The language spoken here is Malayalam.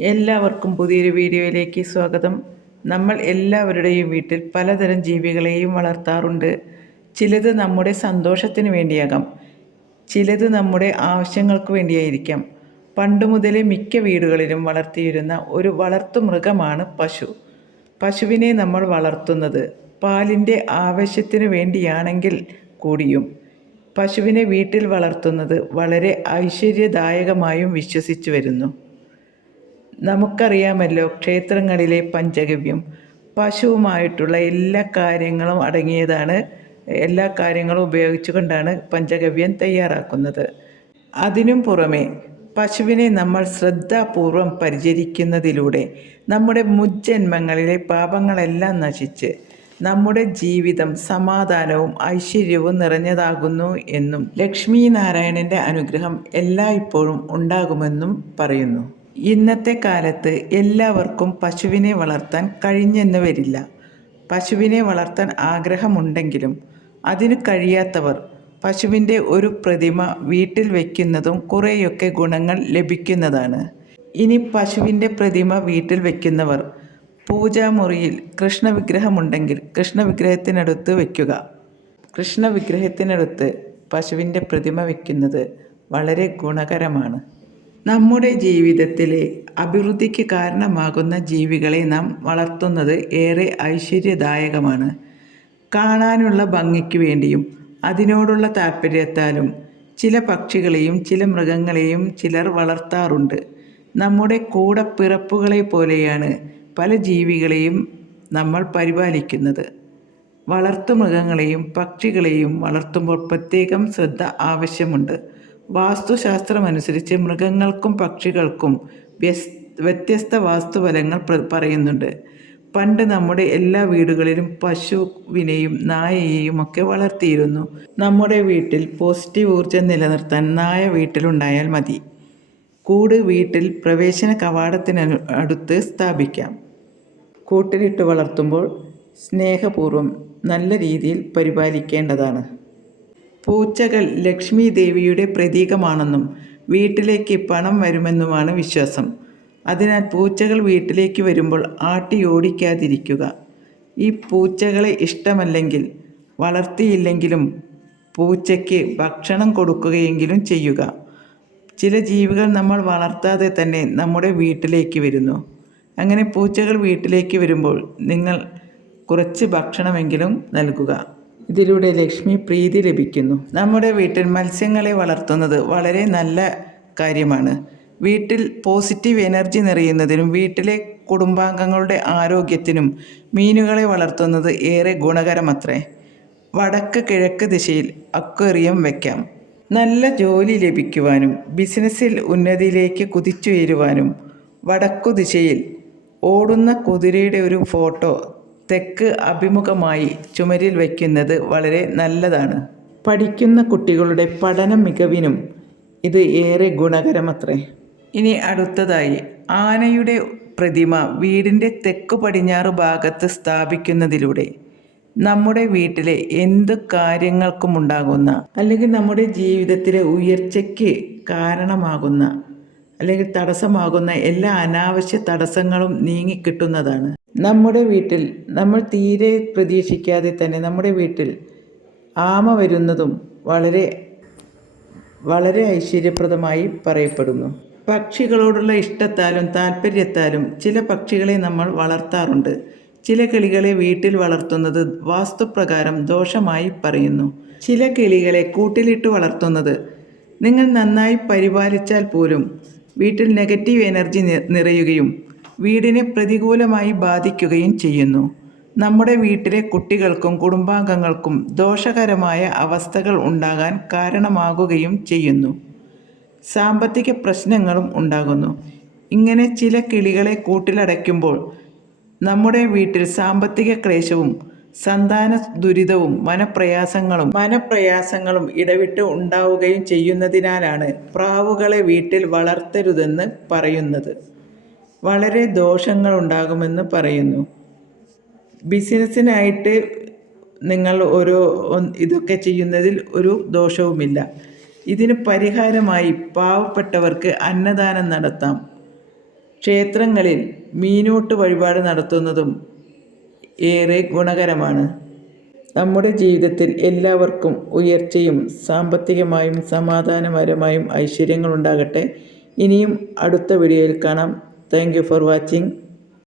എല്ലാവർക്കും പുതിയൊരു വീഡിയോയിലേക്ക് സ്വാഗതം. നമ്മൾ എല്ലാവരുടെയും വീട്ടിൽ പലതരം ജീവികളെയും വളർത്താറുണ്ട്. ചിലത് നമ്മുടെ സന്തോഷത്തിന് വേണ്ടിയാകാം. ചിലത് നമ്മുടെ ആവശ്യങ്ങൾക്ക് വേണ്ടിയായിരിക്കാം. പണ്ട് മുതലേ മിക്ക വീടുകളിലും വളർത്തിയിരുന്ന ഒരു വളർത്തു മൃഗമാണ് പശു. പശുവിനെ നമ്മൾ വളർത്തുന്നത് പാലിന്റെ ആവശ്യത്തിന് വേണ്ടിയാണെങ്കിൽ കൂടിയും. പശുവിനെ വീട്ടിൽ വളർത്തുന്നത് വളരെ ഐശ്വര്യദായകമായും വിശ്വസിച്ചു വരുന്നു. നമുക്കറിയാമല്ലോ ക്ഷേത്രങ്ങളിലെ പഞ്ചഗവ്യം പശുവുമായിട്ടുള്ള എല്ലാ കാര്യങ്ങളും അടങ്ങിയതാണ്. എല്ലാ കാര്യങ്ങളും ഉപയോഗിച്ചുകൊണ്ടാണ് പഞ്ചഗവ്യം തയ്യാറാക്കുന്നത്. അതിനും പുറമെ പശുവിനെ നമ്മൾ ശ്രദ്ധാപൂർവം പരിചരിക്കുന്നതിലൂടെ നമ്മുടെ മുജ്ജന്മങ്ങളിലെ പാപങ്ങളെല്ലാം നശിച്ച് നമ്മുടെ ജീവിതം സമാധാനവും ഐശ്വര്യവും നിറഞ്ഞതാകുന്നു എന്നും ലക്ഷ്മി നാരായണന്റെ അനുഗ്രഹം എല്ലായ്പ്പോഴും ഉണ്ടാകുമെന്നും പറയുന്നു. ഇന്നത്തെ കാലത്ത് എല്ലാവർക്കും പശുവിനെ വളർത്താൻ കഴിഞ്ഞെന്ന് വരില്ല. പശുവിനെ വളർത്താൻ ആഗ്രഹമുണ്ടെങ്കിലും അതിന് കഴിയാത്തവർ പശുവിന്റെ ഒരു പ്രതിമ വീട്ടിൽ വയ്ക്കുന്നതും കുറേയൊക്കെ ഗുണങ്ങൾ ലഭിക്കുന്നതാണ്. ഇനി പശുവിന്റെ പ്രതിമ വീട്ടിൽ വയ്ക്കുന്നവർ പൂജാമുറിയിൽ കൃഷ്ണവിഗ്രഹമുണ്ടെങ്കിൽ കൃഷ്ണവിഗ്രഹത്തിനടുത്ത് വയ്ക്കുക. കൃഷ്ണവിഗ്രഹത്തിനടുത്ത് പശുവിന്റെ പ്രതിമ വയ്ക്കുന്നത് വളരെ ഗുണകരമാണ്. നമ്മുടെ ജീവിതത്തിലെ അഭിവൃദ്ധിക്ക് കാരണമാകുന്ന ജീവികളെ നാം വളർത്തുന്നത് ഏറെ ഐശ്വര്യദായകമാണ്. കാണാനുള്ള ഭംഗിക്ക് വേണ്ടിയും അതിനോടുള്ള താല്പര്യത്താലും ചില പക്ഷികളെയും ചില മൃഗങ്ങളെയും ചിലർ വളർത്താറുണ്ട്. നമ്മുടെ കൂടപ്പിറപ്പുകളെ പോലെയാണ് പല ജീവികളെയും നമ്മൾ പരിപാലിക്കുന്നത്. വളർത്തു മൃഗങ്ങളെയും പക്ഷികളെയും വളർത്തുമ്പോൾ പ്രത്യേകം ശ്രദ്ധ ആവശ്യമുണ്ട്. വാസ്തുശാസ്ത്രമനുസരിച്ച് മൃഗങ്ങൾക്കും പക്ഷികൾക്കും വ്യസ് വ്യത്യസ്ത വാസ്തുഫലങ്ങൾ പറയുന്നുണ്ട്. പണ്ട് നമ്മുടെ എല്ലാ വീടുകളിലും പശുവിനെയും നായയെയും ഒക്കെ വളർത്തിയിരുന്നു. നമ്മുടെ വീട്ടിൽ പോസിറ്റീവ് ഊർജം നിലനിർത്താൻ നായ വീട്ടിലുണ്ടായാൽ മതി. കൂട് വീട്ടിൽ പ്രവേശന കവാടത്തിന് അടുത്ത് സ്ഥാപിക്കാം. കൂട്ടിലിട്ട് വളർത്തുമ്പോൾ സ്നേഹപൂർവം നല്ല രീതിയിൽ പരിപാലിക്കേണ്ടതാണ്. പൂച്ചകൾ ലക്ഷ്മി ദേവിയുടെ പ്രതീകമാണെന്നും വീട്ടിലേക്ക് പണം വരുമെന്നുമാണ് വിശ്വാസം. അതിനാൽ പൂച്ചകൾ വീട്ടിലേക്ക് വരുമ്പോൾ ആട്ടി ഓടിക്കാതിരിക്കുക ഈ പൂച്ചകളെ ഇഷ്ടമല്ലെങ്കിൽ വളർത്തിയില്ലെങ്കിലും പൂച്ചയ്ക്ക് ഭക്ഷണം കൊടുക്കുകയെങ്കിലും ചെയ്യുക. ചില ജീവികൾ നമ്മൾ വളർത്താതെ തന്നെ നമ്മുടെ വീട്ടിലേക്ക് വരുന്നു. അങ്ങനെ പൂച്ചകൾ വീട്ടിലേക്ക് വരുമ്പോൾ നിങ്ങൾ കുറച്ച് ഭക്ഷണമെങ്കിലും നൽകുക. ഇതിലൂടെ ലക്ഷ്മി പ്രീതി ലഭിക്കുന്നു. നമ്മുടെ വീട്ടിൽ മത്സ്യങ്ങളെ വളർത്തുന്നത് വളരെ നല്ല കാര്യമാണ്. വീട്ടിൽ പോസിറ്റീവ് എനർജി നിറയുന്നതിനും വീട്ടിലെ കുടുംബാംഗങ്ങളുടെ ആരോഗ്യത്തിനും മീനുകളെ വളർത്തുന്നത് ഏറെ ഗുണകരമത്രേ. വടക്ക് കിഴക്ക് ദിശയിൽ അക്വേറിയം വയ്ക്കാം നല്ല ജോലി ലഭിക്കുവാനും ബിസിനസ്സിൽ ഉന്നതിയിലേക്ക് കുതിച്ചുയരുവാനും വടക്കു ദിശയിൽ ഓടുന്ന കുതിരയുടെ ഒരു ഫോട്ടോ തെക്ക് അഭിമുഖമായി ചുമരിൽ വയ്ക്കുന്നത് വളരെ നല്ലതാണ്. പഠിക്കുന്ന കുട്ടികളുടെ പഠന മികവിനും ഇത് ഏറെ ഗുണകരമത്രേ. ഇനി അടുത്തതായി ആനയുടെ പ്രതിമ വീടിന്റെ തെക്ക് പടിഞ്ഞാറ് ഭാഗത്ത് സ്ഥാപിക്കുന്നതിലൂടെ നമ്മുടെ വീട്ടിലെ എന്ത് കാര്യങ്ങൾക്കും ഉണ്ടാകുന്ന അല്ലെങ്കിൽ നമ്മുടെ ജീവിതത്തിലെ ഉയർച്ചയ്ക്ക് കാരണമാകുന്ന അല്ലെങ്കിൽ തടസ്സമാകുന്ന എല്ലാ അനാവശ്യ തടസ്സങ്ങളും നീങ്ങിക്കിട്ടുന്നതാണ് നമ്മുടെ വീട്ടിൽ നമ്മൾ തീരെ പ്രതീക്ഷിക്കാതെ തന്നെ നമ്മുടെ വീട്ടിൽ ആമ വരുന്നതും വളരെ വളരെ ഐശ്വര്യപ്രദമായി പറയപ്പെടുന്നു. പക്ഷികളോടുള്ള ഇഷ്ടത്താലും താല്പര്യത്താലും ചില പക്ഷികളെ നമ്മൾ വളർത്താറുണ്ട്. ചില കിളികളെ വീട്ടിൽ വളർത്തുന്നത് വാസ്തുപ്രകാരം ദോഷമായി പറയുന്നു. ചില കിളികളെ കൂട്ടിലിട്ട് വളർത്തുന്നത് നിങ്ങൾ നന്നായി പരിപാലിച്ചാൽ പോലും വീട്ടിൽ നെഗറ്റീവ് എനർജി നിറയുകയും വീടിനെ പ്രതികൂലമായി ബാധിക്കുകയും ചെയ്യുന്നു. നമ്മുടെ വീട്ടിലെ കുട്ടികൾക്കും കുടുംബാംഗങ്ങൾക്കും ദോഷകരമായ അവസ്ഥകൾ ഉണ്ടാകാൻ കാരണമാകുകയും ചെയ്യുന്നു. സാമ്പത്തിക പ്രശ്നങ്ങളും ഉണ്ടാകുന്നു. ഇങ്ങനെ ചില കിളികളെ കൂട്ടിലടയ്ക്കുമ്പോൾ നമ്മുടെ വീട്ടിൽ സാമ്പത്തിക ക്ലേശവും സന്താന ദുരിതവും മനപ്രയാസങ്ങളും മനപ്രയാസങ്ങളും ഇടവിട്ട് ഉണ്ടാവുകയും ചെയ്യുന്നതിനാലാണ് പ്രാവുകളെ വീട്ടിൽ വളർത്തരുതെന്ന് പറയുന്നത്. വളരെ ദോഷങ്ങൾ ഉണ്ടാകുമെന്ന് പറയുന്നു. ബിസിനസ്സിനായിട്ട് നിങ്ങൾ ഓരോ ഇതൊക്കെ ചെയ്യുന്നതിൽ ഒരു ദോഷവുമില്ല. ഇതിന് പരിഹാരമായി പാവപ്പെട്ടവർക്ക് അന്നദാനം നടത്താം. ക്ഷേത്രങ്ങളിൽ മീനോട്ട് വഴിപാട് നടത്തുന്നതും ഏറെ ഗുണകരമാണ്. നമ്മുടെ ജീവിതത്തിൽ എല്ലാവർക്കും ഉയർച്ചയും സാമ്പത്തികമായും സമാധാനപരമായും ഐശ്വര്യങ്ങളുണ്ടാകട്ടെ. ഇനിയും അടുത്ത വീഡിയോയിൽ കാണാം. Thank you for watching